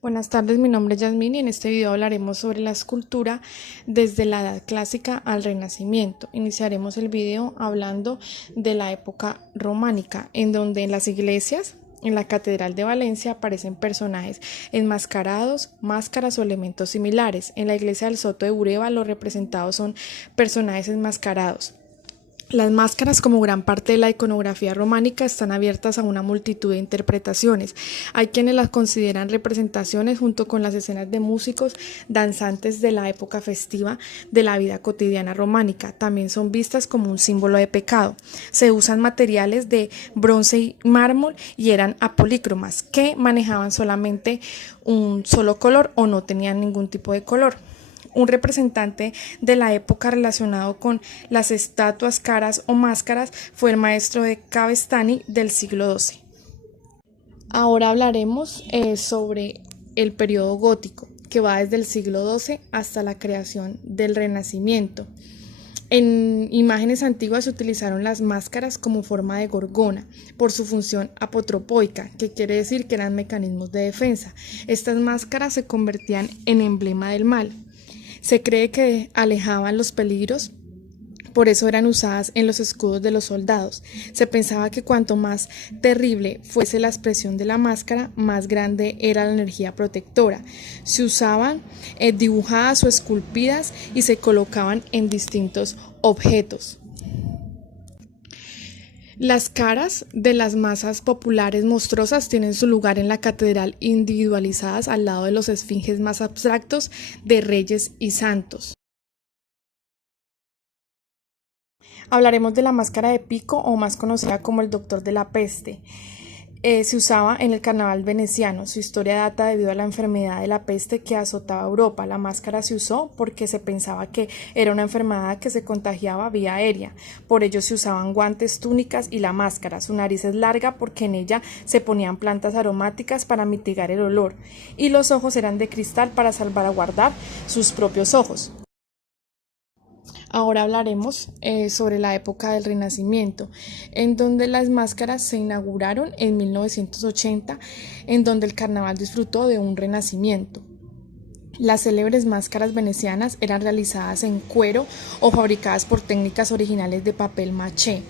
Buenas tardes, mi nombre es Yasmín y en este video hablaremos sobre la escultura desde la Edad Clásica al Renacimiento. Iniciaremos el video hablando de la época románica, en donde en las iglesias, en la Catedral de Valencia, aparecen personajes enmascarados, máscaras o elementos similares. En la iglesia del Soto de Bureba, los representados son personajes enmascarados. Las máscaras, como gran parte de la iconografía románica, están abiertas a una multitud de interpretaciones. Hay quienes las consideran representaciones junto con las escenas de músicos danzantes de la época festiva de la vida cotidiana románica. También son vistas como un símbolo de pecado. Se usan materiales de bronce y mármol y eran apolícromas, que manejaban solamente un solo color o no tenían ningún tipo de color. Un representante de la época relacionado con las estatuas, caras o máscaras fue el maestro de Cavestany del siglo XII. Ahora hablaremos sobre el periodo gótico, que va desde el siglo XII hasta la creación del Renacimiento. En imágenes antiguas se utilizaron las máscaras como forma de gorgona por su función apotropoica, que quiere decir que eran mecanismos de defensa. Estas máscaras se convertían en emblema del mal. Se cree que alejaban los peligros, por eso eran usadas en los escudos de los soldados. Se pensaba que cuanto más terrible fuese la expresión de la máscara, más grande era la energía protectora. Se usaban dibujadas o esculpidas y se colocaban en distintos objetos. Las caras de las masas populares monstruosas tienen su lugar en la catedral, individualizadas al lado de los esfinges más abstractos de reyes y santos. Hablaremos de la máscara de Pico, o más conocida como el Doctor de la Peste. Se usaba en el carnaval veneciano. Su historia data debido a la enfermedad de la peste que azotaba Europa. La máscara se usó porque se pensaba que era una enfermedad que se contagiaba vía aérea. Por ello se usaban guantes, túnicas y la máscara. Su nariz es larga porque en ella se ponían plantas aromáticas para mitigar el olor. Y los ojos eran de cristal para salvaguardar sus propios ojos. Ahora hablaremos sobre la época del Renacimiento, en donde las máscaras se inauguraron en 1980, en donde el carnaval disfrutó de un renacimiento. Las célebres máscaras venecianas eran realizadas en cuero o fabricadas por técnicas originales de papel maché.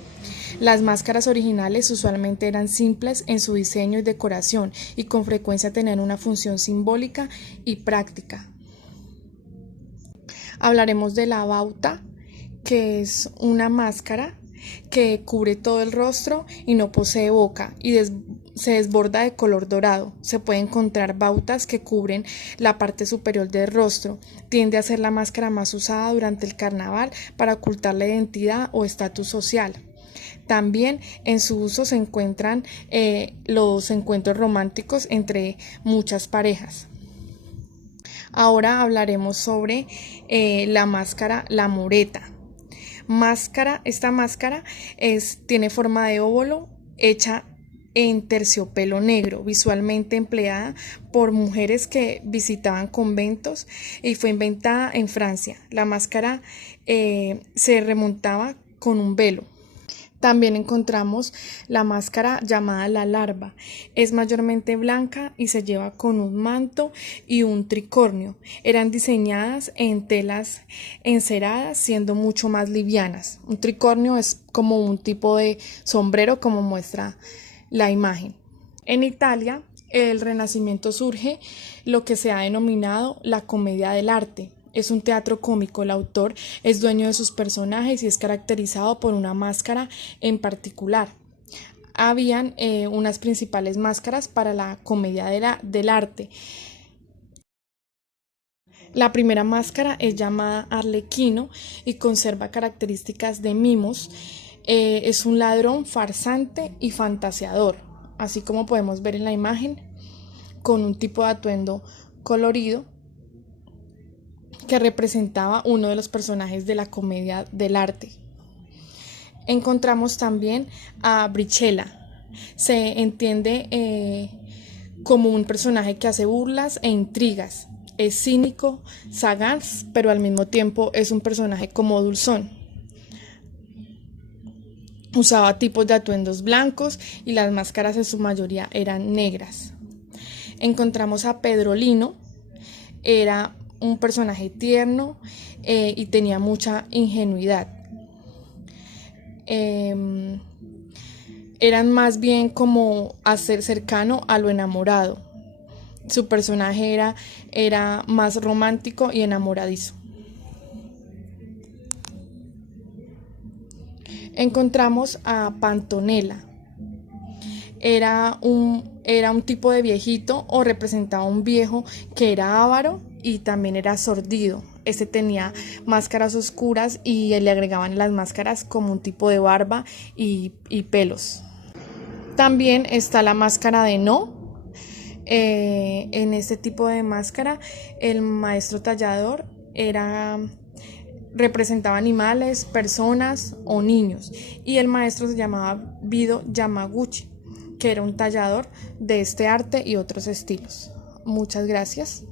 Las máscaras originales usualmente eran simples en su diseño y decoración y con frecuencia tenían una función simbólica y práctica. Hablaremos de la bauta, que es una máscara que cubre todo el rostro y no posee boca y se desborda de color dorado. Se puede encontrar bautas que cubren la parte superior del rostro. Tiende a ser la máscara más usada durante el carnaval para ocultar la identidad o estatus social. También en su uso se encuentran los encuentros románticos entre muchas parejas. Ahora hablaremos sobre la máscara, la moreta. Esta máscara tiene forma de óvulo, hecha en terciopelo negro, visualmente empleada por mujeres que visitaban conventos y fue inventada en Francia. La máscara se remontaba con un velo. También encontramos la máscara llamada la larva. Es mayormente blanca y se lleva con un manto y un tricornio. Eran diseñadas en telas enceradas, siendo mucho más livianas. Un tricornio es como un tipo de sombrero, como muestra la imagen. En Italia, el Renacimiento surge lo que se ha denominado la comedia del arte. Es un teatro cómico. El autor es dueño de sus personajes y es caracterizado por una máscara en particular. Habían unas principales máscaras para la comedia del arte. La primera máscara es llamada Arlequino y conserva características de mimos. Es un ladrón farsante y fantaseador, así como podemos ver en la imagen, con un tipo de atuendo colorido que representaba uno de los personajes de la comedia del arte. Encontramos también a Brichella. Se entiende como un personaje que hace burlas e intrigas. Es cínico, sagaz, pero al mismo tiempo es un personaje como dulzón. Usaba tipos de atuendos blancos y las máscaras en su mayoría eran negras. Encontramos a Pedrolino, era un personaje tierno y tenía mucha ingenuidad. Eran más bien como a ser cercano a lo enamorado. Su personaje era más romántico y enamoradizo. Encontramos a Pantonela. Era un tipo de viejito, o representaba un viejo que era avaro y también era sordido. Este tenía máscaras oscuras y le agregaban a las máscaras como un tipo de barba y pelos. También está la máscara de No. En este tipo de máscara el maestro tallador representaba animales, personas o niños, y el maestro se llamaba Bido Yamaguchi, que era un tallador de este arte y otros estilos. Muchas gracias.